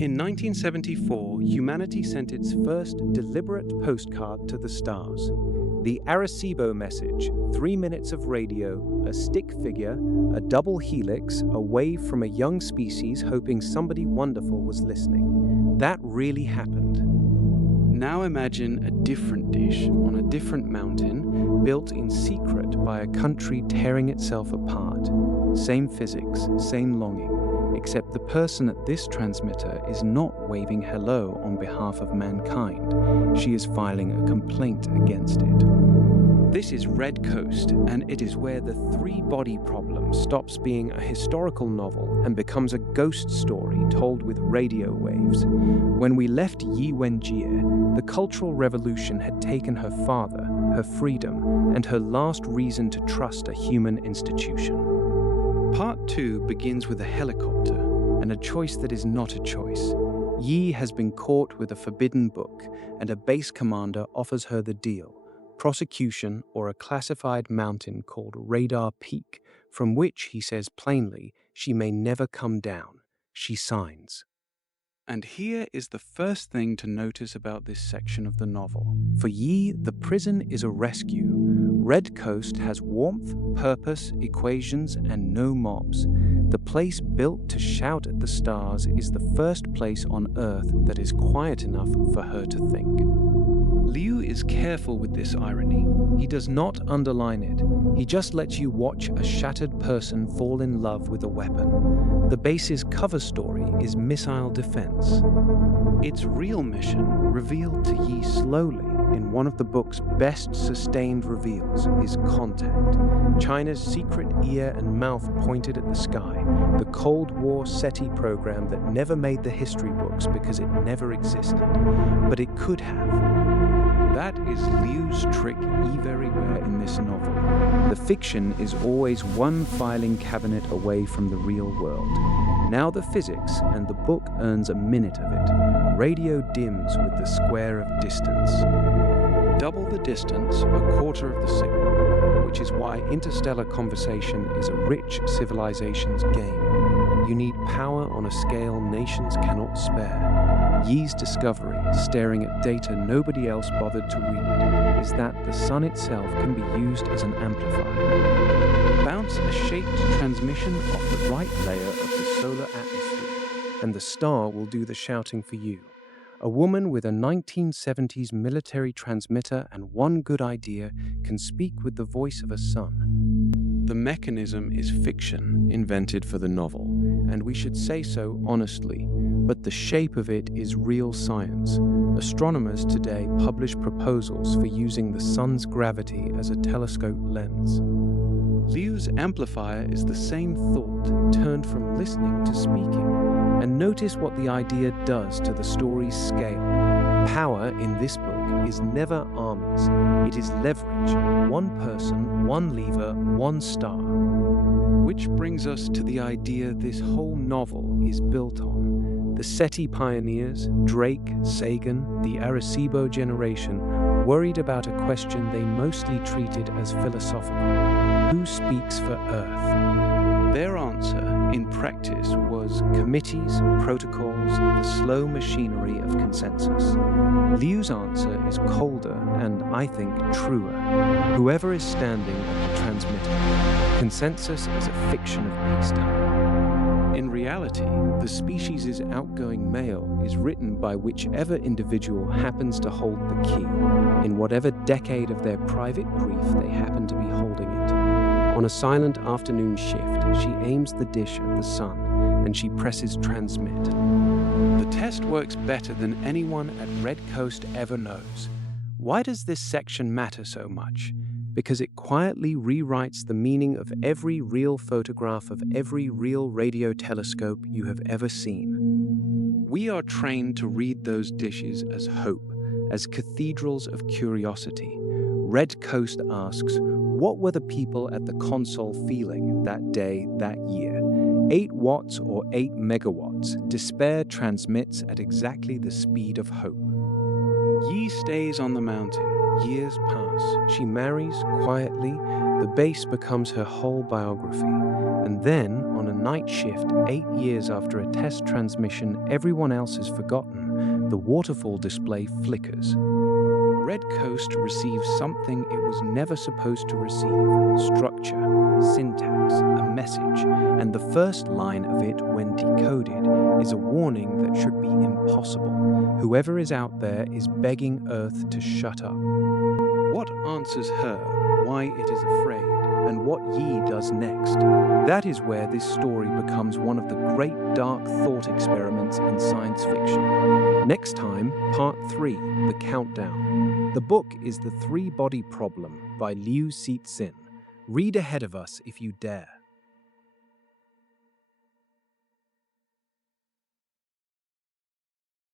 In 1974, humanity sent its first deliberate postcard to the stars. The Arecibo message, 3 minutes of radio, a stick figure, a double helix, a wave from a young species hoping somebody wonderful was listening. That really happened. Now imagine a different dish on a different mountain, built in secret by a country tearing itself apart. Same physics, same longing. Except the person at this transmitter is not waving hello on behalf of mankind. She is filing a complaint against it. This is Red Coast, and it is where the three-body problem stops being a historical novel and becomes a ghost story told with radio waves. When we left Yi Wenjie, the Cultural Revolution had taken her father, her freedom, and her last reason to trust a human institution. Part 2 begins with a helicopter, and a choice that is not a choice. Yi has been caught with a forbidden book, and a base commander offers her the deal: prosecution or a classified mountain called Radar Peak, from which, he says plainly, she may never come down. She signs. And here is the first thing to notice about this section of the novel. For Yi, the prison is a rescue. Red Coast has warmth, purpose, equations, and no mobs. The place built to shout at the stars is the first place on Earth that is quiet enough for her to think. Liu is careful with this irony. He does not underline it. He just lets you watch a shattered person fall in love with a weapon. The base's cover story is missile defense. Its real mission, revealed to Yi slowly in one of the book's best sustained reveals, is contact. China's secret ear and mouth pointed at the sky, the Cold War SETI program that never made the history books because it never existed, but it could have. That is Liu's trick everywhere in this novel. The fiction is always one filing cabinet away from the real world. Now the physics, and the book earns a minute of it. Radio dims with the square of distance. Double the distance, a quarter of the signal, which is why interstellar conversation is a rich civilization's game. You need power on a scale nations cannot spare. Yi's discovery, staring at data nobody else bothered to read, is that the sun itself can be used as an amplifier. Bounce a shaped transmission off the right layer of the solar atmosphere, and the star will do the shouting for you. A woman with a 1970s military transmitter and one good idea can speak with the voice of a sun. The mechanism is fiction, invented for the novel, and we should say so honestly, but the shape of it is real science. Astronomers today publish proposals for using the sun's gravity as a telescope lens. Liu's amplifier is the same thought, turned from listening to speaking. And notice what the idea does to the story's scale. Power in this book is never armies. It is leverage. One person, one lever, one star. Which brings us to the idea this whole novel is built on. The SETI pioneers, Drake, Sagan, the Arecibo generation, worried about a question they mostly treated as philosophical. Who speaks for Earth? Their answer, in practice, was committees, protocols, the slow machinery of consensus. Liu's answer is colder and, I think, truer. Whoever is standing at the transmitter. Consensus is a fiction of peacetime. In reality, the species' outgoing mail is written by whichever individual happens to hold the key, in whatever decade of their private grief they happen to be holding it. On a silent afternoon shift, she aims the dish at the sun, and she presses transmit. The test works better than anyone at Red Coast ever knows. Why does this section matter so much? Because it quietly rewrites the meaning of every real photograph of every real radio telescope you have ever seen. We are trained to read those dishes as hope, as cathedrals of curiosity. Red Coast asks, what were the people at the console feeling that day, that year? 8 watts or 8 megawatts, despair transmits at exactly the speed of hope. Yi stays on the mountain. Years pass. She marries quietly. The base becomes her whole biography. And then, on a night shift 8 years after a test transmission everyone else has forgotten, the waterfall display flickers. Red Coast receives something it was never supposed to receive: structure, syntax, a message, and the first line of it, when decoded, is a warning that should be impossible. Whoever is out there is begging Earth to shut up. What answers her, why it is afraid, and what Yi does next? That is where this story becomes one of the great dark thought experiments in science fiction. Next time, Part 3, The Countdown. The book is The Three-Body Problem by Liu Cixin. Read ahead of us if you dare.